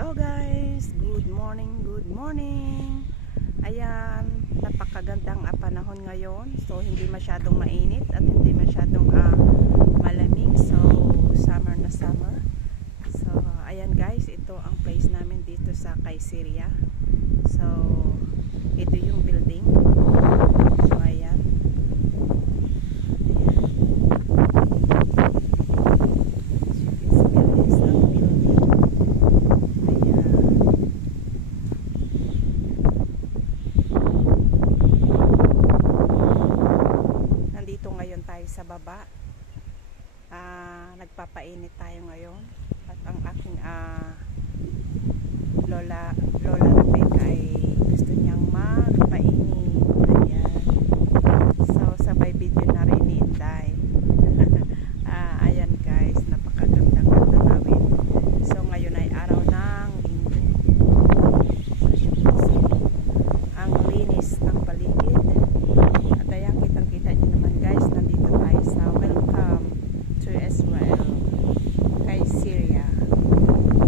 Hello guys, good morning, good morning. Ayan, napakagandang panahon ngayon. So hindi masyadong mainit at hindi masyadong malamig. So summer na summer. So ayan guys, ito ang place namin dito sa Kayseriya. So ito yung building. So ayan. Sa baba nagpapainit tayo ngayon at ang aking lola Rebecca ay gusto niyang magpainit. Ayan, so sabay video na rin ni Inday. Ayan guys, napakagandang tanawin. So ngayon ay araw ng linggo. So, ang linis ng paligid at ayan, kitang-kita niyo naman guys, nandito tayo sa welcome to Israel, Kayseriya,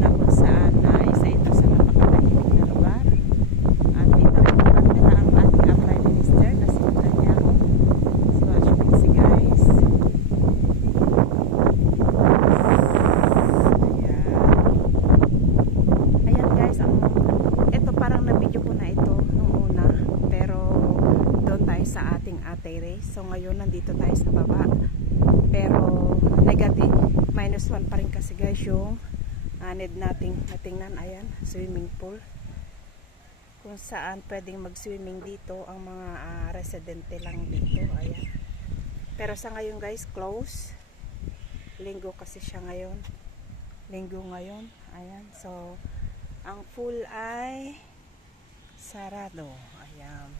na kung saan isa ito sa napakatahimik na lugar. At ito na ang ating Prime Minister na si Netanyahu. So as you can see guys, ayan guys, ito parang na-video ko na ito nung una, pero doon tayo sa ating terrace. So ngayon nandito tayo sa baba, pero negative, -1 pa rin kasi guys yung need nating natingnan. Ayan, swimming pool kung saan pwedeng mag-swimming dito ang mga residente lang dito. Ayan, pero sa ngayon guys close, linggo kasi siya ngayon, linggo ngayon. Ayan, so ang pool ay sarado. Ayan,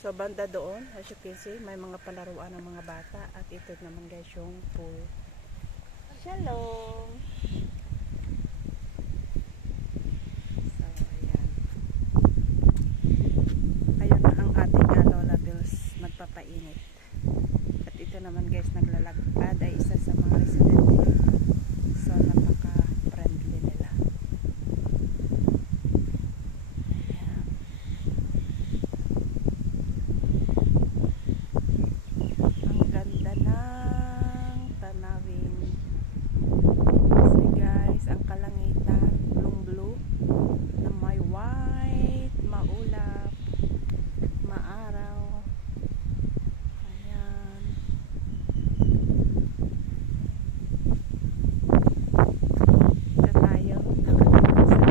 so banda doon, as you can see, may mga palaruan ng mga bata. At ito naman guys yung pool. Shalom! So ayan, ayun na ang ating Lola Bills magpapainit. At ito naman guys, naglalakad ay isa sa mga residente. So napaka-friendly nila. Ang kalangitan, blue na may white, maulap, maaraw. Ayan. Ito tayo, nakatapos sa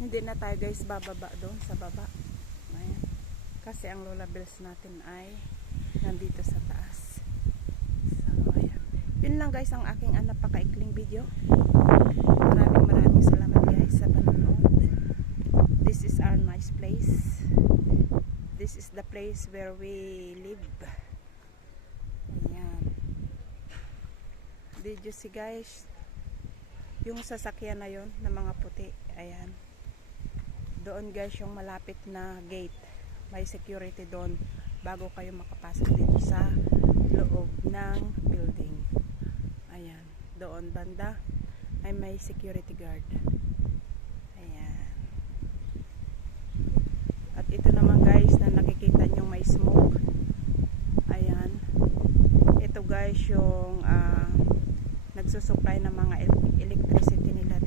hindi na tayo guys bababa doon sa baba. Ayan, kasi ang Lola Bills natin ay nandito sa taas. So ayan, yun lang guys ang aking napakaikling video. Maraming salamat guys sa panonood. This is our nice place. This is the place where we live. Ayan, did you see guys yung sasakyan na yon na mga puti? Ayan, doon guys yung malapit na gate, may security doon bago kayo makapasok dito sa loob ng building. Ayan, doon banda ay may security guard. Ayan, at ito naman guys na nakikita nyo may smoke. Ayan, ito guys yung nagsusupply ng mga electricity nila